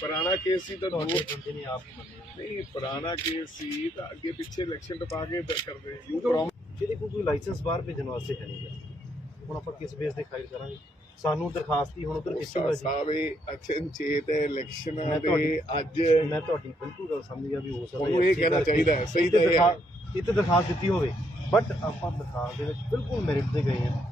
ਪੁਰਾਣਾ ਕੇਸ ਸੀ ਤਾਂ ਦੋ ਹੀ ਨਹੀਂ ਪੁਰਾਣਾ ਕੇਸ ਸੀ ਤਾਂ ਅੱਗੇ ਪਿੱਛੇ ਇਲੈਕਸ਼ਨ ਟਪਾ ਕੇ ਕਰਦੇ ਜਿਹਦੇ ਕੋਲ ਕੋਈ ਲਾਇਸੈਂਸ ਬਾਹਰ ਭੇਜਣ ਵਾਸਤੇ ਹੈ ਨਹੀਂਗਾ ਹੁਣ ਆਪਾਂ ਕਿਸ ਬੇਸ ਤੇ ਫਾਈਲ ਕਰਾਂਗੇ? ਸਾਨੂੰ ਦਰਖਾਸਤ ਹੀ ਹੁਣ ਉਧਰ ਕਿੱਥੇ ਸਾਵੇ ਅਚਨਚੇਤ ਇਲੈਕਸ਼ਨਾਂ ਦੇ ਅੱਜ ਮੈਂ ਤੁਹਾਡੀ ਬਿਲਕੁਲ ਗੱਲ ਸਮਝ ਗਿਆ ਵੀ ਹੋ ਸਕਦਾ ਉਹਨੂੰ ਇਹ ਕਹਿਣਾ ਚਾਹੀਦਾ ਹੈ, ਸਹੀ ਤਾਂ ਇਹ ਹੈ। ਦਰਖਾਸਤ ਦਿੱਤੀ ਹੋਵੇ। ਬਟ ਆਪਾਂ ਦਰਖਾਸਤ ਦੇ ਵਿੱਚ ਬਿਲਕੁਲ ਮੈਰਿਟ ਤੇ ਗਏ ਆ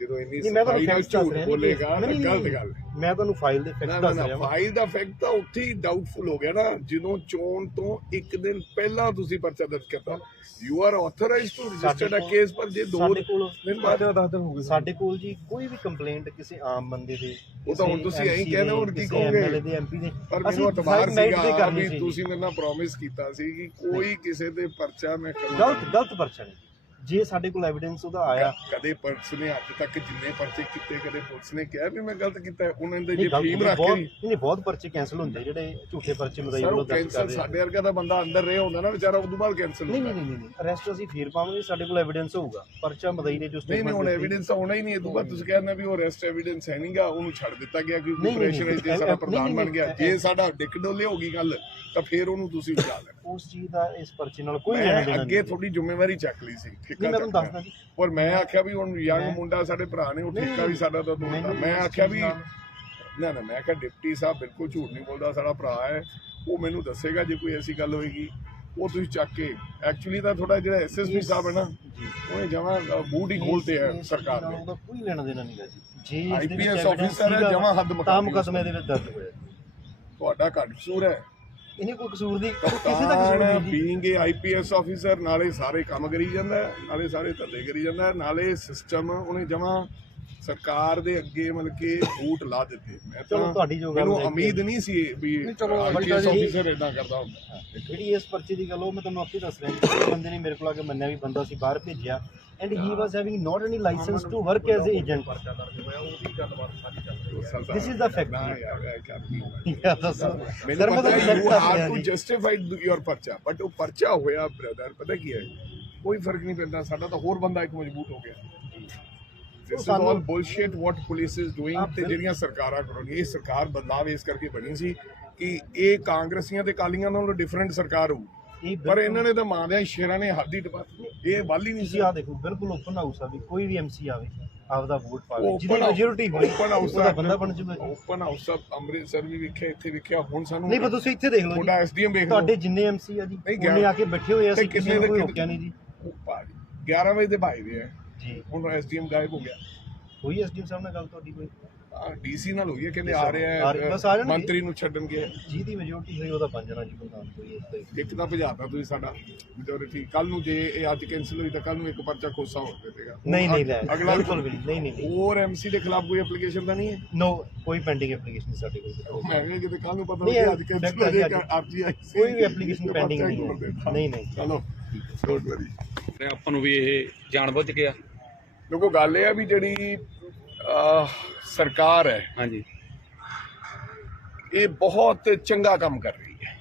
ਜਦੋਂ ਇੰਨੀ ਨਹੀਂ ਮੈਂ ਤੁਹਾਨੂੰ ਸਫ਼ਾਈ ਨਾਲ ਫੈਕਟਸ ਦੱਸ ਝੂਠ ਰਿਹਾ ਬੋਲੇਗਾ ਤਾਂ ਨਹੀਂ, ਗਲਤ ਨਹੀਂ, ਗੱਲ ਹੈ। ਮੈਂ ਤੁਹਾਨੂੰ ਫਾਈਲ ਦੇ ਨਾ ਫੈਕਟਸ ਨਾ ਦੱਸ ਨਾ ਰਿਹਾ ਵਾਂ। ਫਾਈਲ ਦਾ ਫੈਕਟ ਤਾਂ ਉੱਥੇ ਹੀ ਡਾਊਟਫੁਲ ਹੋ ਗਿਆ ਨਾ ਜਦੋਂ ਚੋਣ ਤੋਂ ਇੱਕ ਦਿਨ ਪਹਿਲਾਂ ਤੁਸੀਂ ਪਰਚਾ ਦਰਜ ਕਰਤਾ you are authorized to register a ਕੋਲ- ਕੇਸ ਪਰ ਜੇ ਦੋ ਸਾਡੇ ਕੋਲ ਦਿਨ ਬਾਅਦ ਦਸ ਦਿਨ ਹੋ ਗਏ ਸਾਡੇ ਕੋਲ ਜੀ ਕੋਈ ਵੀ ਕੰਪਲੇਂਟ ਕਿਸੇ ਆਮ ਬੰਦੇ ਦੇ ਉਹ ਤਾਂ ਹੁਣ ਤੁਸੀਂ ਐਂ ਕਹਿੰਦੇ ਹੋ, ਹੋਰ ਕੀ ਕਹੋਗੇ? ਐਮਐਲਏ ਦੇ ਐਮਪੀ ਦੇ। ਪਰ ਅਸੀਂ ਮੈਨੂੰ ਅਤਬਾਰ decide merit ਤੇ ਸੀਗਾ ਕਰਨੀ ਵੀ ਸੀ। ਤੁਸੀਂ ਮੇਰੇ ਨਾਲ ਪ੍ਰੋਮਿਸ ਕੀਤਾ ਸੀ ਕਿ ਕੋਈ ਕਿਸੇ ਤੇ ਪਰਚਾ ਮੈਂ ਕਰੂੰਗਾ। ਗਲਤ ਗਲਤ ਪਰਚਾ ਨਹੀਂ। ਜੇ ਸਾਡੇ ਕੋਲ ਐਵੀਡੈਂਸ ਉਹਦਾ ਆਇਆ ਕਦੇ ਪੁਲਿਸ ਨੇ ਅੱਜ ਤੱਕ ਜਿੰਨੇ ਪਰਚੇ ਕੀਤੇ ਕਦੇ ਪੁਲਿਸ ਨੇ ਕਿਹਾ ਵੀ ਮੈਂ ਗਲਤ ਕੀਤਾ। ਉਹਨਾਂ ਦੇ ਜੇ ਫੀਮ ਰੱਖ ਕੇ ਨਹੀਂ ਬਹੁਤ ਪਰਚੇ ਕੈਨਸਲ ਹੁੰਦੇ ਜਿਹੜੇ ਝੂਠੇ ਪਰਚੇ ਮਦਾਈ ਵੱਲੋਂ ਦਰਜ ਕਰਦੇ। ਸਾਡੇ ਵਰਗਾ ਦਾ ਬੰਦਾ ਅੰਦਰ ਰਿਹਾ ਹੁੰਦਾ ਨਾ ਵਿਚਾਰਾ ਉਦੋਂ ਬਾਅਦ ਨਹੀਂ ਹੁੰਦਾ ਨਹੀਂ ਨਹੀਂ ਨਹੀਂ ਅਰੈਸਟ ਅਸੀਂ ਫੇਰ ਪਾਵਾਂਗੇ ਸਾਡੇ ਕੋਲ ਐਵੀਡੈਂਸ ਹੋਊਗਾ ਪਰਚਾ ਮਦਈ ਨੇ ਜੋ ਨਹੀਂ ਨਹੀਂ ਹੁਣ ਐਵੀਡੈਂਸ ਹੋਣਾ ਹੀ ਨਹੀਂ ਇਹ ਤੋਂ ਬਾਅਦ ਤੁਸੀਂ ਕਹਿੰਦੇ ਵੀ ਉਹ ਅਰੈਸਟ ਐਵੀਡੈਂਸ ਹੈ ਨਹੀਂਗਾ ਉਹਨੂੰ ਛੱਡ ਦਿੱਤਾ ਗਿਆ ਕਿ ਨਹੀਂ, ਨਹੀਂ, ਪ੍ਰੈਸ਼ਰ ਜੇ ਨਹੀਂ, ਸਾਡਾ ਪ੍ਰਧਾਨ ਬਣ ਗਿਆ ਜੇ ਸਾਡਾ ਡਿੱਕ ਡੋਲੇ ਹੋ ਗਈ ਗੱਲ ਤਾਂ ਫੇਰ ਉਹਨੂੰ ਤੁਸੀਂ ਉਠਾ ਲੈਣਾ ਉਸ ਚੀਜ਼ ਦਾ ਇਸ ਪਰਚੇ ਨਾਲ ਕੋਈ ਲੈਣਾ ਦੇਣਾ ਅੱਗੇ ਨਹੀਂ ਤੁਹਾਡੀ ਜ਼ਿੰਮੇਵਾਰੀ ਚੱਕ ਲਈ ਸੀ ਠੇਕਾ ਨਹੀਂ ਮੈਂ ਤੁਹਾਨੂੰ। ਦੱਸਦਾ ਜੀ। ਔਰ ਮੈਂ ਆਖਿਆ ਵੀ ਹੁਣ ਯੰਗ ਮੁੰਡਾ ਸਾਡੇ ਭਰਾ ਨੇ ਉਹ ਠੇਕਾ ਵੀ ਸਾਡਾ ਤਾਂ ਦੋਸਤ ਮੈਂ ਆਖਿਆ ਵੀ ਨਾ ਨਾ ਮੈਂ ਕਿਹਾ ਡਿਪਟੀ ਸਾਹਿਬ ਬਿਲਕੁਲ ਝੂਠ ਨਹੀਂ ਬੋਲਦਾ ਸਾਡਾ ਭਰਾ ਹੈ ਉਹ ਮੈਨੂੰ ਦੱਸੇਗਾ ਜੇ ਕੋਈ ਐਸੀ ਗੱਲ ਹੋਏਗੀ। ਉਹ ਤੁਸੀਂ ਚੱਕ ਕੇ ਐਕਚੁਅਲੀ ਤਾਂ ਥੋੜਾ ਜਿਹੜਾ ਐਸਐਸਪੀ ਸਾਹਿਬ ਹੈ ਨਾ ਜੀ। ਉਹਨੇ ਜਮਾ ਬੂਟ ਹੀ ਖੋਲਤੇ ਹੈ ਸਰਕਾਰ ਨੇ। ਉਹਦਾ ਕੋਈ ਲੈਣਾ ਦੇਣਾ ਨਹੀਂਗਾ ਜੀ। ਜੇ evidence officer ਹੈ, ਜਮਾਂ ਹੱਦ ਮੁਕਦਮੇ ਦੇ ਵਿੱਚ ਦਰਜ ਹੋਇਆ। ਤੁਹਾਡਾ ਘੱਟ ਕਸੂਰ ਹੈ। ਇਹਨੇ ਕੋਈ ਕਸੂਰ ਦੀ ਕਿਸੇ ਦਾ ਕਸੂਰ ਨਹੀਂ ਜੀ। ਬੀਇੰਗ ਏ ਆਈਪੀਐਸ ਆਫੀਸਰ ਨਾਲੇ ਸਾਰੇ ਕੰਮ ਕਰੀ ਜਾਂਦਾ ਹੈ, ਨਾਲੇ ਸਾਰੇ ਧੰਦੇ ਕਰੀ ਜਾਂਦਾ ਹੈ, ਨਾਲੇ ਸਿਸਟਮ ਉਹਨੇ ਜਮਾ ਸਰਕਾਰ ਦੇ ਅੱਗੇ ਮਤਲਬ ਕਿ ਬੂਟ ਲਾ ਦਿੱਤੇ। ਮੈਂ ਚਲੋ ਤੁਹਾਡੀ ਜੋ ਗੱਲ ਮੈਨੂੰ ਹੈ। ਉਮੀਦ ਨਹੀਂ ਸੀ ਵੀ ਚਲੋ ਆਈਪੀਐਸ ਆਫੀਸਰ ਇਦਾਂ ਕਰਦਾ ਹੁੰਦਾ। ਜਿਹੜੀ ਇਸ ਪਰਚੇ ਦੀ ਗੱਲ ਉਹ ਮੈਂ ਤੁਹਾਨੂੰ ਆਪੇ ਦੱਸ ਰਿਹਾ ਜੀ। ਇਸ ਬੰਦੇ ਨੇ ਮੇਰੇ ਕੋਲ ਆ ਕੇ ਮੰਨਿਆ ਵੀ ਬੰਦਾ ਸੀ ਬਾਹਰ ਭੇਜਿਆ। And he was having not any license to work as a agent is the fact. ਨਾ ਯਾਰ ਦੱਸੋ। ਮੈਨੂੰ ਪਤਾ ਤੁਹਾਨੂੰ you have to justified your ਪਰਚਾ। ਬਟ ਉਹ ਪਰਚਾ ਹੋਇਆ ਬ੍ਰਦਰ ਪਤਾ ਕੀ ਹੈ? ਕੋਈ ਫ਼ਰਕ ਨਹੀਂ ਪੈਂਦਾ ਸਾਡਾ ਤਾਂ ਹੋਰ ਬੰਦਾ ਇੱਕ ਮਜ਼ਬੂਤ ਹੋ ਗਿਆ। This is all bullshit what police is doing ਤੇ। ਜਿਹੜੀਆਂ ਸਰਕਾਰਾਂ ਕਰਨਗੀਆਂ ਇਹ ਸਰਕਾਰ ਬਦਲਾਵ ਇਸ ਕਰਕੇ ਬਣੀ ਸੀ ਕਿ ਇਹ ਕਾਂਗਰਸੀਆਂ ਤੇ ਕਾਲੀਆਂ ਨਾਲੋਂ ਡਿਫਰੈਂਟ ਸਰਕਾਰ ਹੋਊ। ਪਰ ਇਹਨਾਂ ਨੇ ਤਾਂ ਮਾਂ ਸ਼ੇਰਾਂ ਨੇ ਹੱਦ ਹੀ। ਇਹ ਵੱਲ ਹੀ ਨਹੀਂ ਸੀ। ਆ ਦੇਖੋ ਬਿਲਕੁਲ ਓਪਨ ਹਾਊਸ ਆ ਵੀ ਕੋਈ ਵੀ ਐਮਸੀ ਆਵੇ ਆਪਦਾ ਵੋਟ ਪਾਵੇ ਜਿਹਦੀ ਮੈਜੋਰਿਟੀ ਹੋਈ house ਉਹਦਾ ਦਾ- ਬੰਦਾ ਬਣ ਜੂਗਾ ਓਪਨ ਹਾਊਸ ਆਫ ਅੰਮ੍ਰਿਤਸਰ ਵੀ ਵੇਖਿਆ ਇੱਥੇ ਵੇਖਿਆ ਹੁਣ ਸਾਨੂੰ ਨਹੀਂ ਪਰ ਤੁਸੀਂ ਇੱਥੇ ਦੇਖ ਲਓ ਤੁਹਾਡਾ ਐਸਡੀਐਮ ਵੇਖ ਲਓ। ਤੁਹਾਡੇ ਜਿੰਨੇ ਐਮਸੀ ਆ ਜੀ ਉਹਨੇ ਆ ਕੇ ਬੈਠੇ ਹੋਏ ਆ ਅਸੀਂ ਕਿਸੇ ਨੂੰ ਕੋਈ ਰੋਕਿਆ ਨਹੀਂ ਜੀ। ਉਹ ਭਾਜੀ 11 ਵਜੇ ਦੇ ਭਾਈ ਦੇ ਹੈ ਜੀ। ਹੁਣ ਐਸਡੀਐਮ ਗਾਇਬ ਹੋ ਗਿਆ। ਹੋਈ ਐਸਡੀਐਮ ਸਾਹਿਬ ਨਾਲ ਗੱਲ ਤੁਹਾਡੀ ਕੋਈ? ਡੀਸੀ ਨਾਲ ਹੋਈ ਹੈ ਕਹਿੰਦੇ ਆ ਆ ਰਿਹਾ ਹੈ। ਮੰਤਰੀ ਨੂੰ ਛੱਡਣਗੇ ਜਿਹਦੀ ਮੈਜੋਰਿਟੀ ਹੋਈ ਉਹਦਾ ਬਣ ਜਾਣਾ ਜੀ ਪ੍ਰਧਾਨ ਕੋਈ ਇਸ ਤੇ। ਇੱਕ ਤਾਂ ਭਜਾਤਾ ਤੁਸੀਂ ਸਾਡਾ ਮੈਜੋਰਿਟੀ ਕੱਲ ਨੂੰ ਜੇ ਇਹ ਅੱਜ ਕੈਨਸਲ ਹੋਈ ਤਾਂ ਕੱਲ ਨੂੰ ਇੱਕ ਪਰਚਾ ਖੋਸਾ ਹੋਰ ਦੇ ਦੇਗਾ। ਨਹੀਂ ਨਹੀਂ ਲੈ ਅਗਲਾ ਬਿਲਕੁਲ ਵੀ ਨਹੀਂ ਨਹੀਂ ਹੋਰ ਐਮਸੀ ਦੇ ਖਿਲਾਫ ਕੋਈ ਐਪਲੀਕੇਸ਼ਨ ਤਾਂ ਨਹੀਂ ਹੈ? ਨੋ ਕੋਈ ਪੈਂਡਿੰਗ ਐਪਲੀਕੇਸ਼ਨ ਸਾਡੇ ਕੋਲ। ਮੈਂ ਕਿਹਾ ਕਿਤੇ ਕੱਲ ਨੂੰ ਪਤਾ ਨਹੀਂ, ਅੱਜ ਕੈਨਸਲ ਹੋ ਹੈ ਜਾਏਗਾ ਜੀ। ਸੀ। ਕੋਈ ਵੀ pending ਪਰਚਾ ਨਹੀਂ ਹੈ। ਦੇ। ਨਹੀਂ, ਨਹੀਂ। ਚਲੋ ਡੋਂਟ ਵਰੀ ਆਪਾਂ ਨੂੰ ਵੀ ਇਹ ਜਾਣਬੁੱਝ ਕੇ ਆ ਦੇਖੋ ਗੱਲ ਇਹ ਆ ਵੀ ਜਿਹੜੀ ਸਰਕਾਰ ਹੈ ਹਾਂਜੀ। ਇਹ ਬਹੁਤ ਚੰਗਾ ਕੰਮ ਕਰ ਰਹੀ ਹੈ।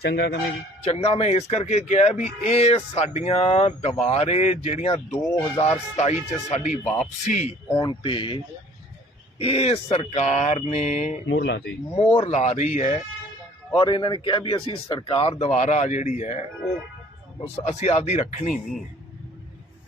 ਚੰਗਾ ਕਮੇਗੀ ਚੰਗਾ ਮੈਂ ਇਸ ਕਰਕੇ ਕਿਹਾ ਵੀ ਇਹ ਸਾਡੀਆਂ ਦੁਬਾਰੇ ਜਿਹੜੀਆਂ 2027 ਚ ਸਾਡੀ ਵਾਪਸੀ ਆਉਣ ਤੇ ਇਹ ਸਰਕਾਰ ਨੇ ਮੋਹਰ ਲਾਤੀ ਮੋਹਰ ਲਾ ਰਹੀ ਹੈ ਔਰ ਇਹਨਾਂ ਨੇ ਕਿਹਾ ਵੀ ਅਸੀਂ ਸਰਕਾਰ ਦੁਬਾਰਾ ਜਿਹੜੀ ਹੈ ਉਹ ਅਸੀਂ ਆਪਦੀ ਰੱਖਣੀ ਨਹੀਂ ਹੈ।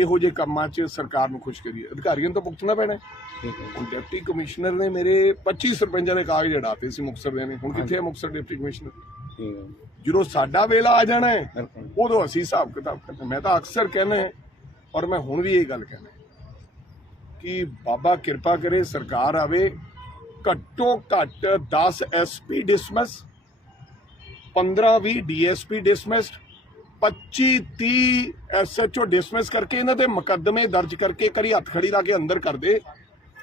ਇਹੋ ਜਿਹੇ ਕੰਮਾਂ 'ਚ ਸਰਕਾਰ ਨੂੰ ਖੁਸ਼ ਕਰੀਏ। ਅਧਿਕਾਰੀਆਂ ਨੂੰ ਤਾਂ ਭੁਗਤਣਾ ਪੈਣਾ ਹੁਣ ਡਿਪਟੀ ਕਮਿਸ਼ਨਰ ਨੇ ਮੇਰੇ 25 ਸਰਪੰਚਾਂ ਦੇ ਕਾਗਜ਼ ਅੜਾਤੇ ਸੀ ਮੁਕਤਸਰ ਦੇ ਨੇ। ਹੁਣ ਕਿੱਥੇ ਹੈ ਮੁਕਤਸਰ ਡਿਪਟੀ ਕਮਿਸ਼ਨਰ? ਜਦੋਂ ਸਾਡਾ ਵੇਲਾ ਆ ਜਾਣਾ ਹੈ ਉਦੋਂ ਅਸੀਂ ਹਿਸਾਬ ਕਿਤਾਬ ਕਰਨਾ ਮੈਂ ਤਾਂ ਅਕਸਰ ਕਹਿੰਦਾ ਹੈ, ਔਰ ਮੈਂ ਹੁਣ ਵੀ ਇਹ ਗੱਲ ਕਹਿੰਦਾ ਕਿ ਬਾਬਾ ਕਿਰਪਾ ਕਰੇ ਸਰਕਾਰ ਆਵੇ ਘੱਟੋ ਘੱਟ 10 SP dismiss 15 20 DSP dismissed 25 30 SHO dismiss ਕਰਕੇ ਇਹਨਾਂ ਦੇ ਮੁਕੱਦਮੇ ਦਰਜ ਕਰਕੇ ਕਰੀ ਹੱਥ ਖੜੀ ਲਾ ਕੇ ਅੰਦਰ ਕਰ ਦੇ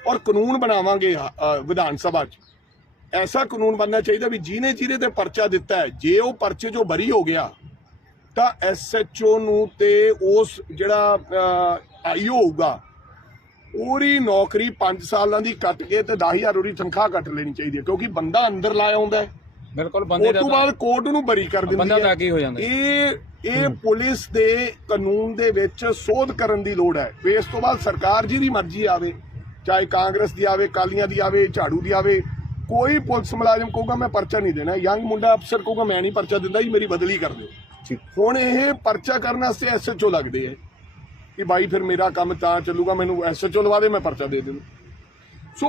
ਔਰ ਕਾਨੂੰਨ ਬਣਾਵਾਂਗੇ ਵਿਧਾਨ ਸਭਾ 'ਚ। ਐਸਾ ਕਾਨੂੰਨ ਬਣਨਾ ਚਾਹੀਦਾ ਵੀ ਜਿਹਨੇ ਜਿਹਦੇ ਤੇ ਪਰਚਾ ਦਿੱਤਾ ਹੈ, ਜੇ ਉਹ ਪਰਚੇ ਜੋ ਬਰੀ ਹੋ ਗਿਆ, ਤਾਂ ਐਸਐਚਓ ਨੂੰ ਤੇ ਉਸ ਜਿਹੜਾ ਆਈਓ ਹੋਊਗਾ, ਉਹਦੀ ਨੌਕਰੀ 5 ਸਾਲਾਂ ਦੀ ਕੱਟ ਕੇ ਤੇ 10000 ਉਹਦੀ ਤਨਖਾਹ ਕੱਟ ਲੈਣੀ ਚਾਹੀਦੀ ਹੈ, ਕਿਉਂਕਿ ਬੰਦਾ ਅੰਦਰ ਲਾਇਆ ਹੁੰਦਾ ਹੈ। ਬਿਲਕੁਲ ਬੰਦੇ ਉਸ ਦਾ ਤੋਂ ਬਾਅਦ ਕੋਰਟ ਨੂੰ ਬਰੀ ਕਰ ਦਿੰਦੀ ਬੰਦਾ ਹੈ। ਤਾਂ ਕੀ ਹੋ ਜਾਂਦਾ। ਇਹ ਇਹ ਪੁਲਿਸ ਦੇ ਕਾਨੂੰਨ ਦੇ ਵਿੱਚ ਸੋਧ ਕਰਨ ਦੀ ਲੋੜ ਹੈ। ਵੀ ਇਸ ਤੋਂ ਬਾਅਦ ਸਰਕਾਰ ਜਿਹਦੀ ਮਰਜ਼ੀ ਆਵੇ ਚਾਹੇ ਕਾਂਗਰਸ ਦੀ ਆਵੇ ਕਾਲੀਆਂ ਦੀ ਆਵੇ ਝਾੜੂ ਦੀ ਆਵੇ ਕੋਈ ਪੁਲਿਸ ਮੁਲਾਜ਼ਮ ਕਹੂਗਾ ਮੈਂ ਪਰਚਾ ਨਹੀਂ ਦੇਣਾ। ਯੰਗ ਮੁੰਡਾ ਅਫਸਰ ਕਹੂਗਾ ਮੈਂ ਨਹੀਂ ਪਰਚਾ ਦਿੰਦਾ ਜੀ ਮੇਰੀ ਬਦਲੀ ਕਰ ਦਿਓ। ਹੁਣ ਇਹ ਪਰਚਾ ਕਰਨ ਵਾਸਤੇ ਐਸਐਚਓ ਲੱਗਦੇ ਆ ਕਿ ਬਾਈ ਫਿਰ ਮੇਰਾ ਕੰਮ ਤਾਂ ਚੱਲੂਗਾ ਮੈਨੂੰ ਐਸਐਚਓ ਲਵਾ ਦੇ ਮੈਂ ਪਰਚਾ ਦੇ ਦੇਣਾ ਸੋ